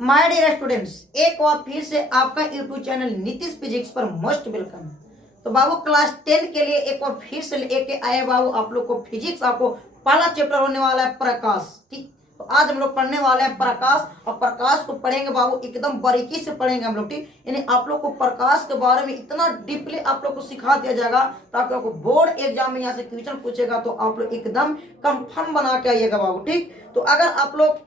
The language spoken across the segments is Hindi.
माय डियर स्टूडेंट्स, एक बार फिर से आपका यूट्यूब चैनल नीतीश फिजिक्स पर मोस्ट वेलकम। तो बाबू क्लास 10 के लिए एक बार फिर से लेके आए बाबू आप लोग को फिजिक्स। आपको पहला चैप्टर होने वाला है प्रकाश। ठीक, तो आज हम लोग पढ़ने वाले हैं प्रकाश, और प्रकाश को पढ़ेंगे बाबू एकदम बारीकी से पढ़ेंगे हम लोग। ठीक, यानी आप लोग को प्रकाश के बारे में इतना डीपली आप लोग को सिखा दिया जाएगा ताकि आपको बोर्ड एग्जाम में यहाँ से क्वेश्चन पूछेगा तो आप लोग एकदम कंफर्म बना के आइएगा बाबू। ठीक, तो अगर आप लोग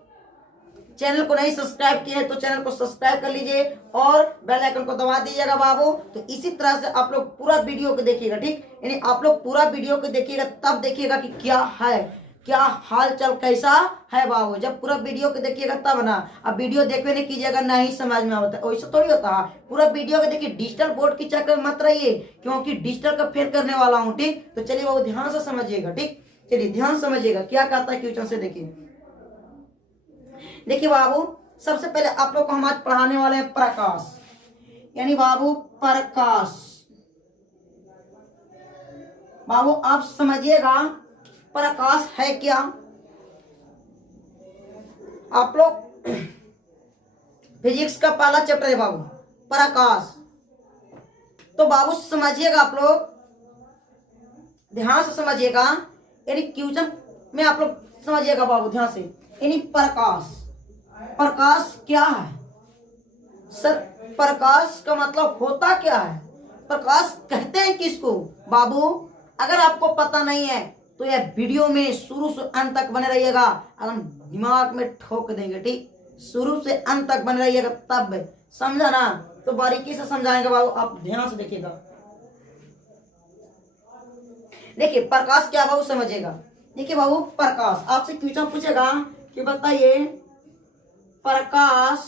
चैनल को नहीं सब्सक्राइब किए तो चैनल को सब्सक्राइब कर लीजिए और बेल आइकन को दबा दीजिएगा बाबू। तो इसी तरह से आप लोग पूरा वीडियो को देखिएगा। ठीक, यानी आप लोग पूरा वीडियो को देखिएगा तब देखिएगा कि क्या है, क्या हाल चाल कैसा है बाबू। जब पूरा वीडियो को देखिएगा तब ना, अब वीडियो देखने नहीं कीजिएगा नहीं समझ में आता, वैसा थोड़ी होता है। पूरा वीडियो को देखिए, डिजिटल बोर्ड की चक्कर में मत रहिए क्योंकि डिजिटल का फेल करने वाला हूँ। ठीक, तो चलिए बाबू ध्यान से समझिएगा। ठीक, चलिए ध्यान समझिएगा क्या कहता है क्वेश्चन से। देखिए बाबू, सबसे पहले आप लोग को हम आज पढ़ाने वाले हैं प्रकाश, यानी बाबू प्रकाश। बाबू आप समझिएगा प्रकाश है क्या। आप लोग फिजिक्स का पहला चैप्टर है बाबू प्रकाश। तो बाबू समझिएगा, आप लोग ध्यान से समझिएगा, यानी क्वेश्चन में आप लोग समझिएगा बाबू ध्यान से। यानी प्रकाश, प्रकाश क्या है सर? प्रकाश का मतलब होता क्या है? प्रकाश कहते हैं किसको बाबू? अगर आपको पता नहीं है तो यह वीडियो में शुरू से अंत तक बने रहिएगा, हम दिमाग में ठोक देंगे। ठीक, शुरू से अंत तक बने रहिएगा तब समझा ना, तो बारीकी से समझाएंगे बाबू, आप ध्यान से देखिएगा। देखिए प्रकाश क्या बाबू समझिएगा। देखिए बाबू प्रकाश, आपसे क्वेश्चन पूछेगा कि बताइए प्रकाश,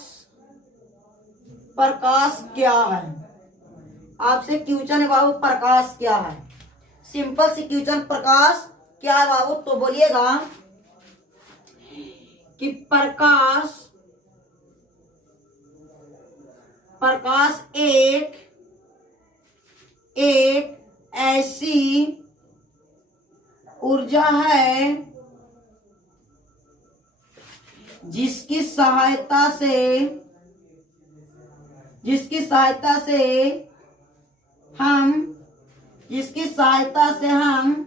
प्रकाश क्या है। आपसे क्वेश्चन है बाबू प्रकाश क्या है। सिंपल सी क्वेश्चन, प्रकाश क्या है बाबू? तो बोलिएगा कि प्रकाश, प्रकाश एक ऐसी ऊर्जा है जिसकी सहायता से हम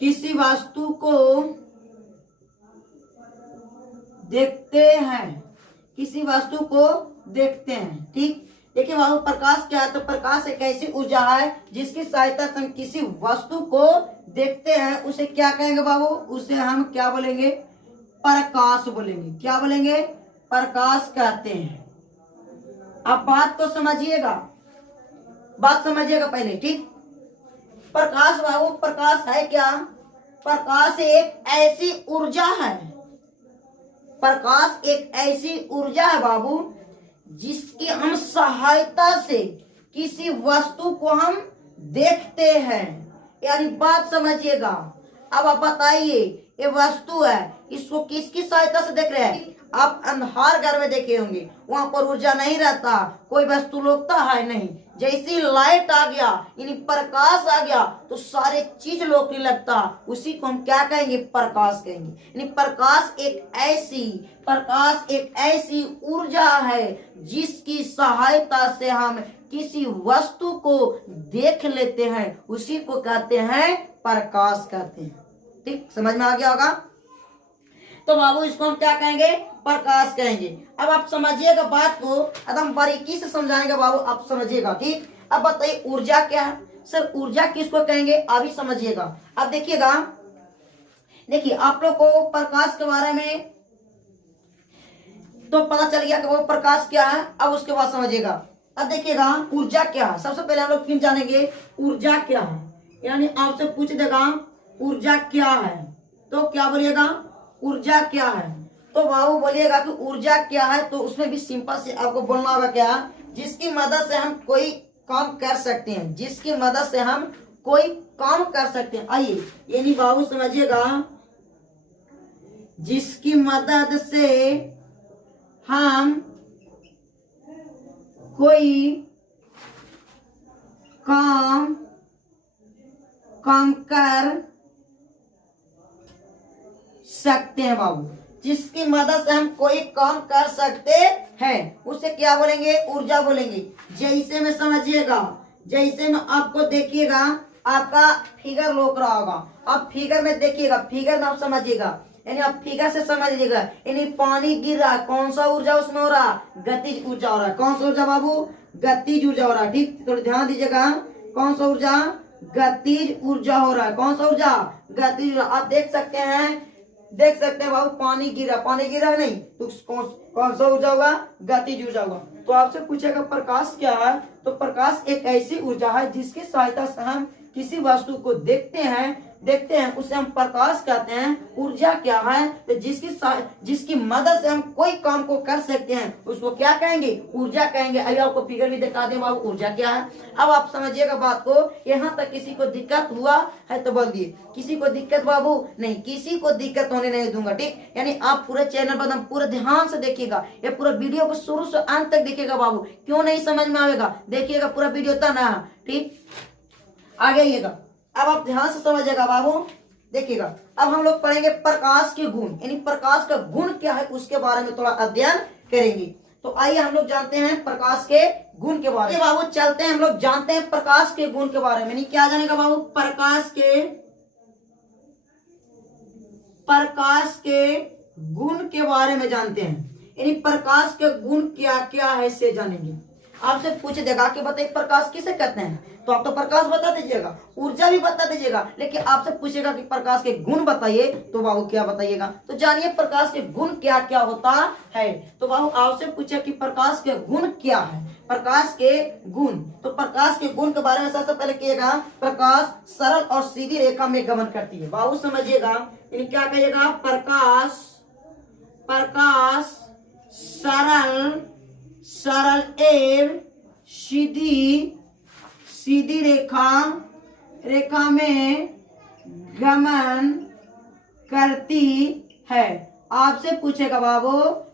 किसी वस्तु को देखते हैं, किसी वस्तु को देखते हैं। ठीक, देखिए बाबू प्रकाश क्या है? तो प्रकाश एक ऐसी ऊर्जा है जिसकी सहायता से हम किसी वस्तु को देखते हैं, उसे क्या कहेंगे बाबू? उसे हम क्या बोलेंगे? प्रकाश बोलेंगे। क्या बोलेंगे? प्रकाश कहते हैं। आप बात को समझिएगा, बात समझिएगा पहले। ठीक, प्रकाश बाबू, प्रकाश है क्या? प्रकाश एक ऐसी ऊर्जा है, प्रकाश एक ऐसी ऊर्जा है बाबू जिसकी हम सहायता से किसी वस्तु को हम देखते हैं। यानी बात समझिएगा। अब आप बताइए, ये वस्तु है, इसको किसकी सहायता से देख रहे हैं? आप अंधार घर में देखे होंगे, वहां पर ऊर्जा नहीं रहता, कोई वस्तु लोकता है नहीं। जैसी लाइट आ गया यानी प्रकाश आ गया तो सारे चीज लोकने लगता, उसी को हम क्या कहेंगे? प्रकाश कहेंगे। यानी प्रकाश एक ऐसी ऊर्जा है जिसकी सहायता से हम किसी वस्तु को देख लेते हैं, उसी को कहते हैं प्रकाश कहते हैं। ठीक, समझ में आ गया होगा। तो बाबू इसको हम क्या कहेंगे? प्रकाश कहेंगे। अब आप समझिएगा बात को, एकदम बारीकी से समझाएंगे बाबू, आप समझिएगा। ठीक, अब बताइए ऊर्जा क्या है सर? ऊर्जा किसको कहेंगे अभी समझिएगा। अब देखिएगा, देखिए आप लोग को प्रकाश के बारे में तो पता चल गया कि वो प्रकाश क्या है। अब उसके बाद समझिएगा। अब देखिएगा ऊर्जा क्या है। सबसे पहले हम लोग फिर जानेंगे ऊर्जा क्या है। यानी आपसे पूछ देगा ऊर्जा क्या है, तो क्या बोलिएगा? ऊर्जा क्या है। तो बाबू बोलिएगा कि ऊर्जा क्या है, तो उसमें भी सिंपल से आपको बोलना होगा क्या? जिसकी मदद से हम कोई काम कर सकते हैं, जिसकी मदद से हम कोई काम कर सकते हैं। आइए, यानी बाबू समझिएगा, जिसकी मदद से हम कोई काम कर सकते हैं बाबू। जिसकी मदद से हम कोई काम कर सकते हैं उसे क्या बोलेंगे, ऊर्जा बोलेंगे। जैसे में समझिएगा, जैसे में आपको देखिएगा, आपका फिगर रोक रहा होगा, आप फिगर में देखिएगा, फिगर में आप समझिएगा, यानी आप फिगर से समझ लीजिएगा, यानी पानी गिर रहा, कौन सा ऊर्जा उसमें हो रहा, गतिज ऊर्जा हो रहा है। कौन सा ऊर्जा बाबू, गतिज ऊर्जा हो रहा है। ठीक, थोड़ा ध्यान दीजिएगा, कौन सा ऊर्जा, गतिज ऊर्जा हो रहा है। कौन सा ऊर्जा, गतिज ऊर्जा। आप देख सकते हैं, देख सकते हैं बाबू, पानी गिरा, पानी गिरा नहीं तो कौन सा ऊर्जा होगा, गतिज ऊर्जा होगा। तो आपसे पूछेगा प्रकाश क्या है, तो प्रकाश एक ऐसी ऊर्जा है जिसकी सहायता से हम किसी वस्तु को देखते हैं, उसे हम प्रकाश कहते हैं। ऊर्जा क्या है, तो जिसकी मदद से हम कोई काम को कर सकते हैं उसको क्या कहेंगे, ऊर्जा कहेंगे। अभी आपको फिगर भी दिखा दें बाबू, ऊर्जा क्या है। अब आप समझिएगा बात को, यहाँ तक किसी को दिक्कत हुआ है तो बोल दिए। किसी को दिक्कत बाबू नहीं, किसी को दिक्कत होने नहीं दूंगा। ठीक, यानी आप पूरे चैनल पर पूरे ध्यान से देखिएगा, ये पूरा वीडियो को शुरू से अंत तक देखिएगा बाबू। क्यों नहीं समझ में आएगा, देखिएगा पूरा वीडियो था ना। ठीक, आगे आइएगा, अब आप ध्यान से समझिएगा बाबू, देखिएगा। अब हम लोग पढ़ेंगे प्रकाश के गुण, यानी प्रकाश का गुण क्या है उसके बारे में थोड़ा अध्ययन करेंगे। तो आइए हम लोग जानते हैं प्रकाश के गुण के बारे में। बाबू चलते हैं, हम लोग जानते हैं प्रकाश के गुण के बारे में। नहीं क्या जानेगा बाबू, प्रकाश के गुण के बारे में जानते हैं, यानी प्रकाश के गुण क्या क्या है इसे जानेंगे। आपसे पूछ देगा कि बताइए प्रकाश किसे कहते हैं, तो आप तो प्रकाश बता दीजिएगा, ऊर्जा भी बता दीजिएगा, लेकिन आपसे पूछेगा कि प्रकाश के गुण बताइए, तो बाबू क्या बताइएगा। तो जानिए प्रकाश के गुण क्या क्या होता है। तो बाबू आपसे पूछे कि प्रकाश के गुण क्या है, प्रकाश के गुण। तो प्रकाश के गुण के बारे में सबसे पहले कहिएगा, प्रकाश सरल और सीधी रेखा में गमन करती है। बाबू समझिएगा, यानी क्या कहिएगा, प्रकाश सरल एवं सीधी रेखा में गमन करती है। आपसे पूछेगा बाबू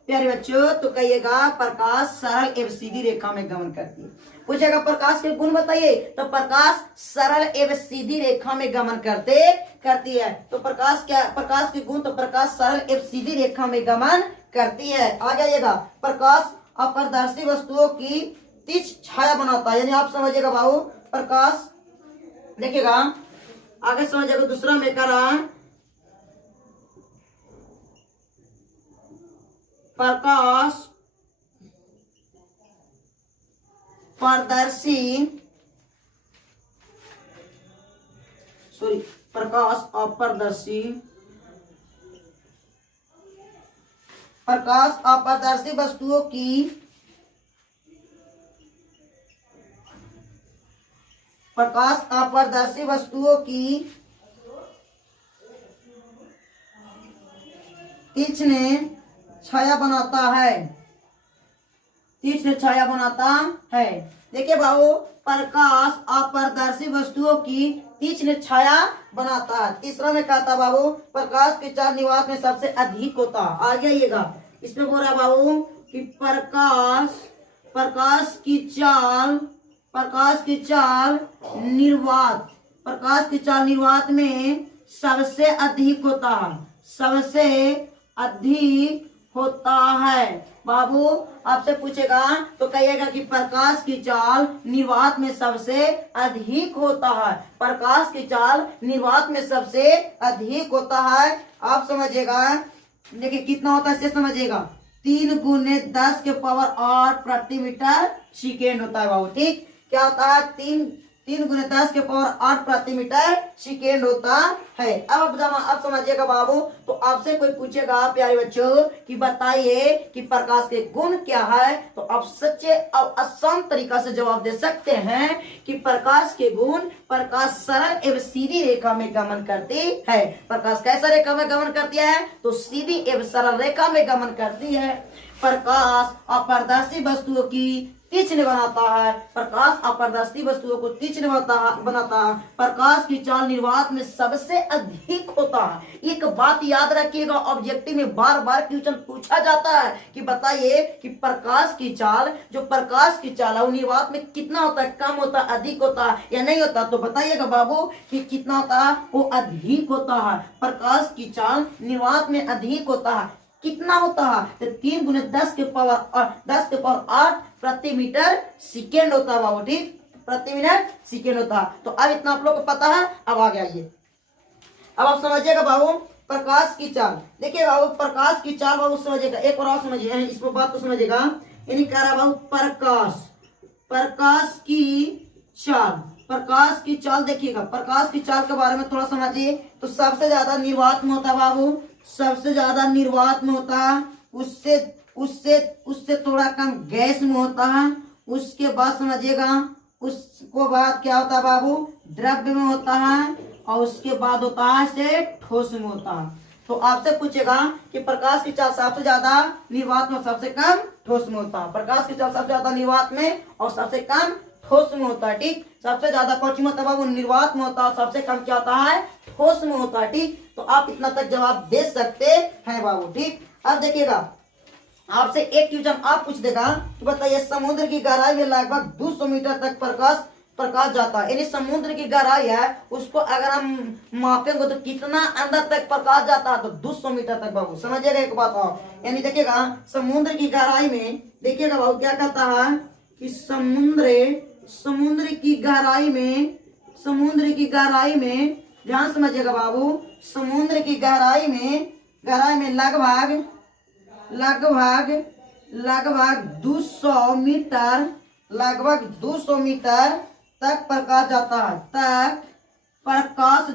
प्यारे बच्चों, तो कहिएगा प्रकाश सरल एवं सीधी रेखा में गमन करती है। पूछेगा प्रकाश के गुण बताइए, तो प्रकाश सरल एवं सीधी रेखा में गमन करती है। तो प्रकाश क्या, प्रकाश के गुण, तो प्रकाश सरल एवं सीधी रेखा में गमन करती है। आ जाइएगा, प्रकाश अपारदर्शी वस्तुओं की तीक्ष्ण छाया बनाता है, यानी आप समझिएगा बाबू प्रकाश, देखिएगा आगे समझिएगा। दूसरा में करा प्रकाश अपारदर्शी वस्तुओं की तीक्ष्ण छाया बनाता है। देखिए बाबू, प्रकाश अपारदर्शी वस्तुओं की तीक्ष्ण छाया बनाता है। तीसरा में कहता बाबू, प्रकाश की चाल निवात में सबसे अधिक होता है। आगे आइएगा, इसमें बोल रहा बाबू कि प्रकाश की चाल निर्वात में सबसे अधिक होता है। बाबू आपसे पूछेगा तो कहिएगा कि प्रकाश की चाल निर्वात में सबसे अधिक होता है। प्रकाश की चाल निर्वात में सबसे अधिक होता है। आप समझिएगा, देखिए कितना होता है इसे समझिएगा, 3 × 10⁸ प्रति मीटर सेकेंड होता है बाबू। ठीक, क्या होता है, 3 × 10⁸ प्रति मीटर सेकेंड होता है। अब समझिएगा बाबू, तो आपसे कोई पूछेगा प्यारे बच्चों कि बताइए कि प्रकाश के गुण क्या है, तो आप सच्चे और आसान तरीका से जवाब दे सकते हैं कि प्रकाश के गुण, प्रकाश सरल एवं सीधी रेखा में गमन करती है। प्रकाश कैसा रेखा में गमन करती है, तो सीधी एवं सरल रेखा में गमन करती है। प्रकाश अपारदर्शी वस्तुओं की तीक्ष्ण बनाता है, प्रकाश अपारदर्शी वस्तुओं को तीक्ष्ण बनाता है, प्रकाश की चाल निर्वात में सबसे अधिक होता है। एक बात याद रखिएगा, ऑब्जेक्टिव में बार बार क्वेश्चन पूछा जाता है कि बताइए कि प्रकाश की चाल, जो प्रकाश की चाल है वो निर्वात में कितना होता है, कम होता है, अधिक होता है या नहीं होता। तो बताइएगा बाबू कि कितना होता है, वो अधिक होता है। प्रकाश की चाल निर्वात में अधिक होता है, कितना होता है, तो 3 गुने 10 के पावर 8 प्रति मीटर सेकेंड होता है बाबू, ठीक, प्रति मिनट सेकेंड होता है। तो अब इतना आप लोग को पता है। अब आगे आइए, अब आप समझिएगा बाबू प्रकाश की चाल। देखिए बाबू प्रकाश की चाल बाबू समझिएगा, एक और समझिए, इसको बात को समझिएगा। यानी कह रहा बाबू प्रकाश की चाल, प्रकाश की चाल देखिएगा, प्रकाश की चाल के बारे में थोड़ा समझिए। तो सबसे ज्यादा निर्वात में होता है बाबू, सबसे ज्यादा निर्वात में होता है, उससे उससे उससे थोड़ा कम गैस में होता है। उसके बाद समझिएगा, उसको बाद क्या होता है बाबू, द्रव्य में होता है, और उसके बाद होता है से ठोस में होता है। तो आपसे पूछेगा कि प्रकाश की चाल सबसे ज्यादा निर्वात में, सबसे कम ठोस में होता है। प्रकाश की चाल सबसे ज्यादा निर्वात में और सबसे कम ठोस में होता है, ठीक। सबसे ज्यादा कौन में होता है बाबू, निर्वात में होता है, सबसे कम क्या होता है, ठोस में होता है, ठीक। तो आप इतना तक जवाब दे सकते हैं बाबू, ठीक। अब देखिएगा, आपसे एक क्वेश्चन आप पूछ देगा कि बताइए समुद्र की गहराई में लगभग 200 मीटर तक प्रकाश जाता है। यानी समुद्र की गहराई है, उसको अगर हम मापेंगे तो कितना अंदर तक प्रकाश जाता है, तो 200 मीटर तक बाबू। समझिएगा एक बात और, यानी देखिएगा समुद्र की गहराई में, देखिएगा बाबू क्या कहता है कि समुद्र की गहराई में ध्यान समझिएगा बाबू, समुद्र की गहराई में लगभग 200 मीटर, लगभग 200 मीटर तक प्रकाश जाता है, प्रकाश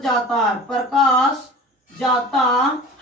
जाता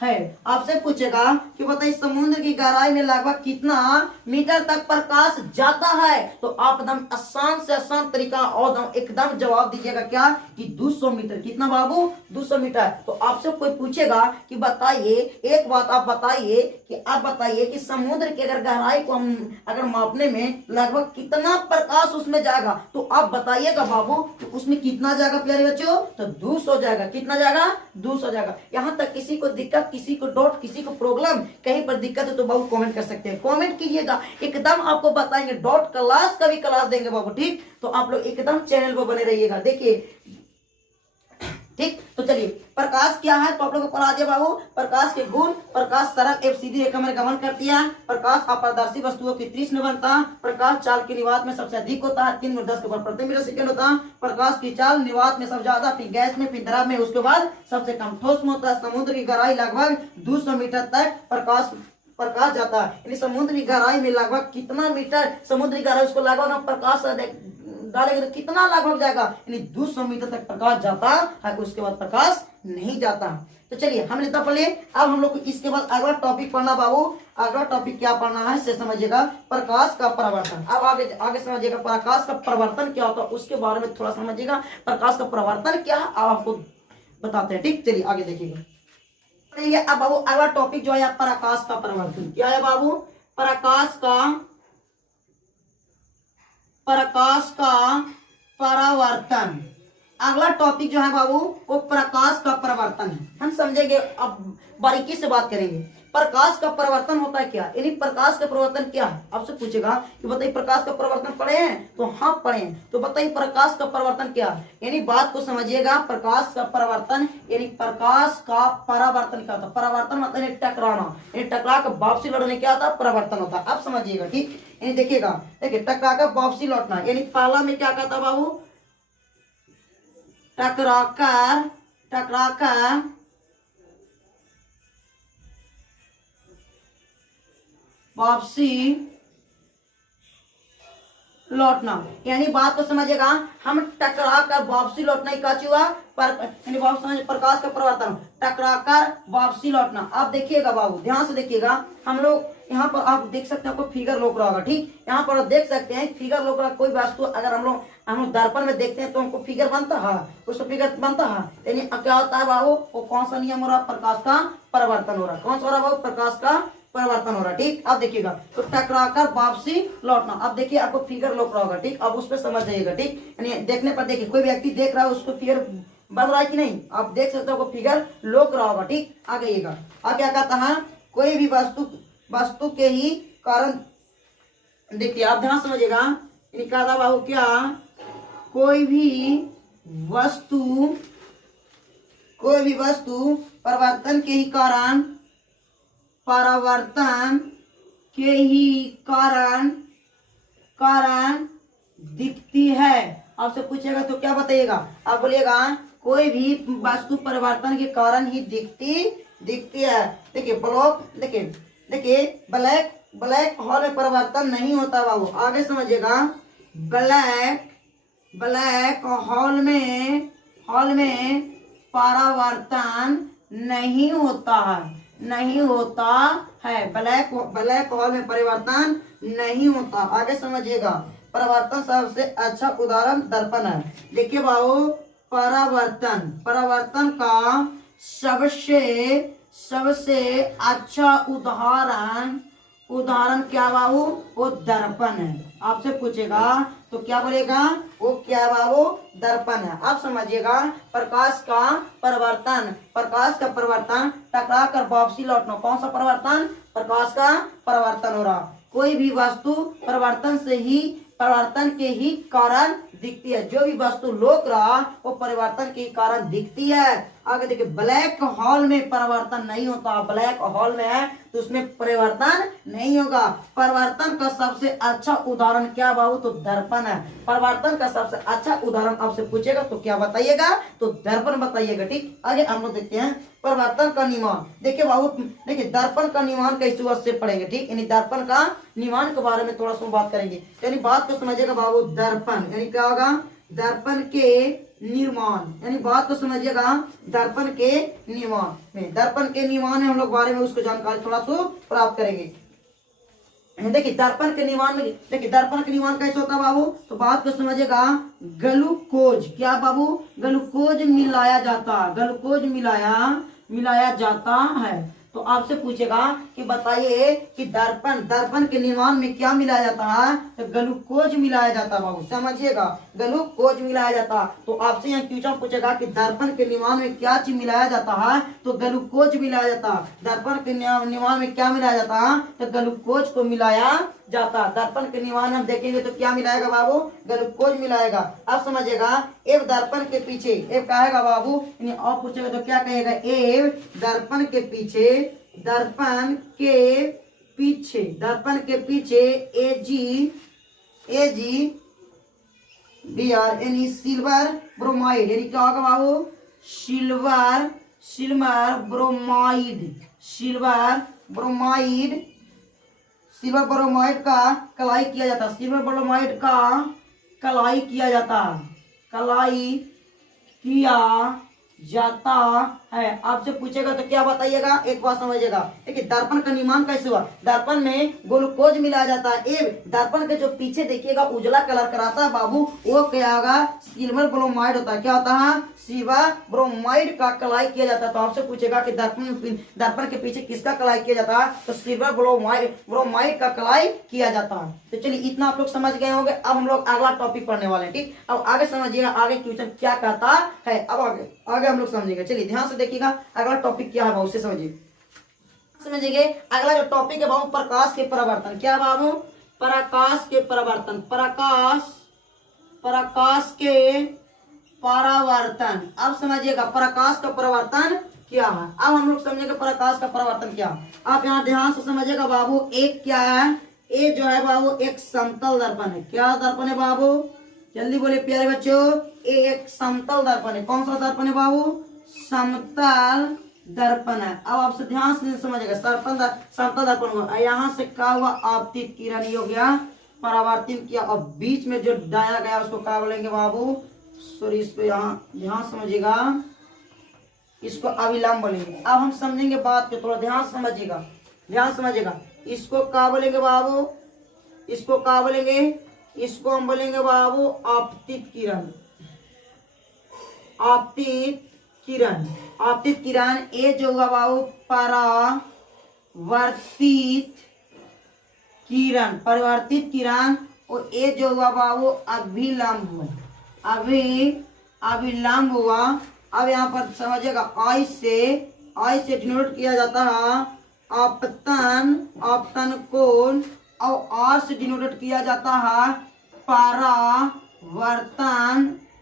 है। आपसे पूछेगा कि बताइए समुद्र की गहराई में लगभग कितना मीटर तक प्रकाश जाता है। तो आप एकदम आसान से आसान तरीका और एकदम जवाब दीजिएगा क्या कि 200 मीटर। कितना बाबू, 200 मीटर। तो आपसे कोई पूछेगा कि बताइए, एक बात आप बताइए कि समुद्र की अगर गहराई को हम अगर मापने में लगभग कितना प्रकाश उसमें जाएगा, तो आप बताइएगा बाबू तो उसमें कितना जाएगा प्यारे बच्चों, तो 200 जाएगा। कितना जाएगा, 200 जाएगा। यहाँ तक किसी को दिक्कत, किसी को डाउट, किसी को प्रॉब्लम, कहीं पर दिक्कत है तो बाबू कमेंट कर सकते हैं, कमेंट कीजिएगा, एकदम आपको बताएंगे। डाउट क्लास का भी क्लास देंगे बाबू, ठीक। तो आप लोग एकदम चैनल पर बने रहिएगा, देखिए, ठीक। तो चलिए प्रकाश क्या है तो आप लोगों को पढ़ा दिया बाबू। प्रकाश के गुण, प्रकाश सरल एवं सीधी रेखा में गमन करती है, प्रकाश अपारदर्शी वस्तुओं की तीक्ष्ण बनता है, प्रकाश चाल की निर्वात में सबसे अधिक होता है, 3 गुने 10 के ऊपर प्रति मीटर सेकंड होता है, प्रकाश की चाल निर्वात में सबसे ज्यादा, फिर गैस में, फिर द्रव में, उसके बाद सबसे कम ठोस में होता है। समुद्र की गहराई लगभग 200 मीटर तक प्रकाश जाता है। यानी समुद्र की गहराई में लगभग कितना मीटर समुद्र की गहराई, उसको लगभग हम प्रकाश डालेंगे तो कितना लगभग जाएगा, यानी 200 मीटर तक प्रकाश जाता है, उसके बाद प्रकाश नहीं जाता। तो चलिए हमने इतना पढ़ लिए। अब हम लोग को इसके बाद अगला टॉपिक पढ़ना बाबू। अगला टॉपिक क्या पढ़ना है से समझिएगा, प्रकाश का परिवर्तन। अब आगे समझिएगा प्रकाश का परिवर्तन क्या होता है, उसके बारे में थोड़ा समझिएगा। प्रकाश का परिवर्तन क्या है अब आपको बताते हैं, ठीक। चलिए आगे देखिएगा। अब बाबू अगला टॉपिक जो है प्रकाश का परिवर्तन क्या है बाबू, प्रकाश का परिवर्तन। अगला टॉपिक जो है बाबू वो प्रकाश का परिवर्तन है। हम समझेंगे, अब बारीकी से बात करेंगे। प्रकाश का परिवर्तन होता है क्या, यानी प्रकाश का परिवर्तन क्या है। आपसे पूछेगा कि बताइए प्रकाश का परिवर्तन पढ़े हैं, तो हाँ पढ़े हैं। तो बताइए प्रकाश का परिवर्तन क्या है, यानी बात को समझिएगा। प्रकाश का परिवर्तन यानी प्रकाश का परावर्तन क्या होता है, परावर्तन मतलब टकराना, यानी टकरा कर वापसी लौटने क्या होता है, परिवर्तन होता है। आप समझिएगा, ठीक। यानी देखिएगा, देखिए टकरा कर वापसी लौटना, यानी पहला में क्या कहता बाबू, टकराकर वापसी लौटना। यानी बात को समझिएगा, हम टकरा कर वापसी लौटना ही काची हुआ यानी बाबू समझ प्रकाश का परिवर्तन, टकरा कर वापसी लौटना। आप देखिएगा बाबू, ध्यान से देखिएगा। हम लोग यहाँ पर आप देख सकते हैं, आपको फिगर लोक रहा होगा, ठीक। यहाँ पर आप देख सकते हैं फिगर लोक रहा, कोई वस्तु अगर हम लोग दर्पण में देखते हैं तो हमको फिगर बनता है, उसको फिगर बनता है। यानी क्या होता है बाबू, वो कौन सा नियम हो रहा है, प्रकाश का परिवर्तन हो रहा है। कौन सा हो रहा है बाबू, प्रकाश का परिवर्तन हो रहा है। ठीक, अब देखिएगा तो टकराकर वापसी लौटना। अब देखिए आपको फिगर लौट रहा होगा। ठीक, अब उस पर समझ जाइएगा। ठीक, यानी देखने पर देखिए कोई व्यक्ति देख रहा है उसको फिगर बढ़ रहा है कि नहीं, आप देख सकते हो फिगर लोक रहा होगा। ठीक, आ गइएगा। अब क्या कहता है, कोई भी वस्तु वस्तु के ही कारण, देखिए आप ध्यान समझिएगा, कहता बाबू क्या, कोई भी वस्तु परिवर्तन के ही कारण, परिवर्तन के ही कारण दिखती है। आपसे पूछेगा तो क्या बताइएगा, आप बोलिएगा कोई भी वस्तु परिवर्तन के कारण ही दिखती है। देखिए देखिए ब्लैक होल में परिवर्तन नहीं होता बाबू, आगे समझिएगा। ब्लैक होल में परिवर्तन नहीं होता है। ब्लैक होल में परिवर्तन नहीं होता। आगे समझिएगा, परिवर्तन सबसे अच्छा उदाहरण दर्पण है। देखिए बाबू, परिवर्तन का सबसे अच्छा उदाहरण क्या बाबू, वो दर्पण है। आपसे पूछेगा तो क्या बोलेगा, वो क्या बाबू, दर्पण है। आप समझिएगा, प्रकाश का परिवर्तन टकरा कर वापसी लौटना, कौन सा परिवर्तन, प्रकाश का परिवर्तन हो रहा। कोई भी वस्तु परिवर्तन के ही कारण दिखती है। जो भी वस्तु लोक रहा वो परिवर्तन के कारण दिखती है। आगे देखिए, ब्लैक होल में परिवर्तन नहीं होता। ब्लैक होल में है तो उसमें परिवर्तन नहीं होगा। परिवर्तन का सबसे अच्छा उदाहरण क्या बाबू, तो दर्पण है। परिवर्तन का सबसे अच्छा उदाहरण आपसे पूछेगा तो क्या बताइएगा, तो दर्पण बताइएगा। ठीक, आगे हम लोग देखते हैं परिवर्तन का निर्माण। देखिए बाबू, देखिए दर्पण का निर्माण कैसे हुआ से पढ़ेंगे। ठीक, यानी दर्पण का निर्माण के बारे में थोड़ा सा बात करेंगे। यानी बात को समझिएगा बाबू, दर्पण यानी क्या होगा, दर्पण के निर्माण, यानी बात को समझिएगा, दर्पण के निर्माण में हम लोग बारे में उसको जानकारी थोड़ा सा प्राप्त करेंगे। देखिए दर्पण के निर्माण में, देखिए दर्पण के निर्माण कैसे होता है बाबू, तो बात को समझिएगा, ग्लूकोज, क्या बाबू, ग्लूकोज मिलाया जाता है। तो आपसे पूछेगा कि बताइए कि दर्पण के निर्माण में क्या मिलाया जाता है, तो ग्लूकोज मिलाया जाता है बाबू, समझिएगा, ग्लूकोज मिलाया जाता। तो आपसे यहाँ क्वेश्चन पूछेगा कि दर्पण के निर्माण में क्या चीज मिलाया जाता है, तो ग्लूकोज मिलाया जाता। दर्पण के निर्माण में क्या मिलाया जाता है, तो ग्लूकोज को मिलाया जाता। दर्पण के निर्माण हम देखेंगे तो क्या मिलाएगा बाबू, ग्लूकोज मिलाएगा। आप समझिएगा, एव दर्पण के पीछे, एव कहेगा बाबू, और पूछेगा तो क्या कहेगा, एव दर्पण के पीछे एजी बीआर यानी सिल्वर ब्रोमाइड, यानी क्या होगा बाबू, सिल्वर ब्रोमाइड का कलाई किया जाता है। आपसे पूछेगा तो क्या बताइएगा, एक बात समझिएगा। देखिए दर्पण का निर्माण कैसे हुआ, दर्पण में ग्लूकोज मिलाया जाता है। दर्पण के जो पीछे देखिएगा उजला कलर कराता है बाबू, वो क्या होगा, सिल्वर ब्रोमाइड होता है। क्या होता है, सिल्वर ब्रोमाइड का कलाई किया जाता है। तो आपसे पूछेगा कि दर्पण के पीछे किसका कलाई किया जाता है, तो सिल्वर ब्रोमाइड का कलाई किया जाता है। तो चलिए इतना आप लोग समझ गए होंगे। अब हम लोग अगला टॉपिक पढ़ने वाले हैं। ठीक, अब आगे समझिएगा, आगे क्वेश्चन क्या कहता है। अब आगे हम लोग समझेंगे। चलिए ध्यान से देखिएगा, अगला टॉपिक क्या है बाबू, से समझिए। अगला जो टॉपिक है बाबू, प्रकाश के परिवर्तन। क्या बाबू, प्रकाश के परिवर्तन। अब समझिएगा प्रकाश का परिवर्तन क्या है। अब हम लोग समझेंगे प्रकाश का परिवर्तन क्या है। आप यहाँ ध्यान से समझिएगा बाबू, एक क्या है, एक जो है बाबू एक समतल दर्पण है। क्या दर्पण है बाबू, जल्दी बोले प्यारे बच्चों, एक समतल दर्पण है। कौन सा दर्पण है बाबू, समतल दर्पण है। अब आपसे ध्यान से समझिएगा, समतल दर्पण हुआ, यहाँ से क्या हुआ, आपतित किरण हो गया, परावर्तित किया, और बीच में जो डाया गया उसको क्या बोलेंगे बाबू, सॉरी इस पे यहाँ ध्यान समझिएगा, इसको अविलंब बोलेंगे। अब हम समझेंगे बात को, थोड़ा ध्यान समझिएगा। इसको क्या बोलेंगे बाबू, इसको हम बोलेंगे बाबू आपतित किरण। ये जो होगा बाबू परिवर्तित किरण और ये जो हुआ बाबू अभिलंब हुआ, अभिलंब हुआ। अब यहाँ पर समझिएगा आई से डिनोट किया जाता है आपतन कोण और आर से डिनोटेड किया जाता है परावर्तन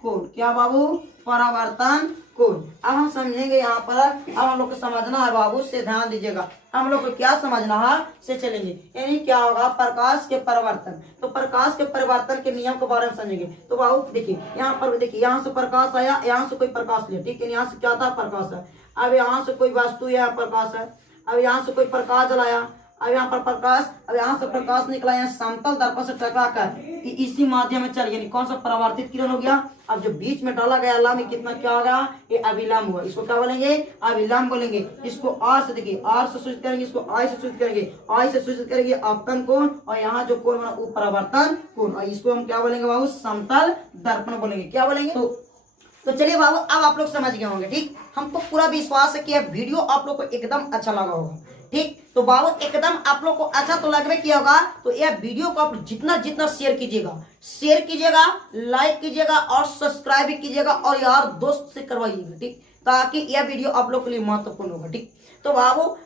कोण। क्या बाबू? परावर्तन कोण। अब हम समझेंगे यहाँ पर। अब हम लोग को समझना है बाबू, से ध्यान दीजिएगा। हम लोग को क्या समझना है से चलेंगे, यानी क्या होगा प्रकाश के परिवर्तन। तो प्रकाश के परिवर्तन के नियम के बारे में समझेंगे। तो बाबू देखिए यहाँ पर, देखिए यहाँ से प्रकाश आया, यहाँ से कोई प्रकाश लिया, ठीक है, यहाँ से क्या था प्रकाश है। अब यहाँ से कोई वस्तु या प्रकाश है, अब यहाँ से कोई प्रकाश जलाया, अब यहाँ पर प्रकाश, अब यहाँ से प्रकाश निकला, यहाँ समतल दर्पण से टकरा कर इसी माध्यम में चल गया, कौन सा परावर्तित किरण हो गया। अब जो बीच में डाला गया लंब में कितना क्या होगा, ये अभिलंब हुआ। इसको क्या बोलेंगे? अभिलंब बोलेंगे। इसको आर से, देखिए आर से सूचित करेंगे, इसको आई से सूचित करेंगे, आई से सूचित करेंगे आपतन कोण, और यहाँ जो कोण बना वो परावर्तन कोण, और इसको हम क्या बोलेंगे बाबू? समतल दर्पण बोलेंगे। क्या बोलेंगे? तो चलिए बाबू अब आप लोग समझ गए होंगे, ठीक। हमको पूरा विश्वास है कि यह वीडियो आप लोग को एकदम अच्छा लगा होगा, ठीक। तो बाबू एकदम आप लोग को अच्छा तो लगने किया होगा। तो यह वीडियो को आप जितना शेयर कीजिएगा, लाइक कीजिएगा और सब्सक्राइब भी कीजिएगा, और यार दोस्त से करवाइएगा, ठीक, ताकि यह वीडियो आप लोग के लिए महत्वपूर्ण होगा, ठीक। तो बाबू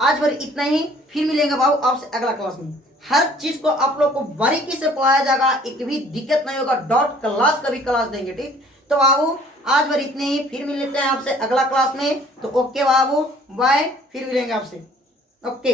आज भर इतना ही, फिर मिलेंगे बाबू आपसे अगला क्लास में। हर चीज को आप लोग को बारीकी से पढ़ाया जाएगा, एक भी दिक्कत नहीं होगा, डॉट क्लास का भी क्लास देंगे, ठीक। तो बाबू आज भर इतने ही, फिर मिल लेते हैं आपसे अगला क्लास में। तो ओके बाबू, बाय, फिर मिलेंगे आपसे, ओके।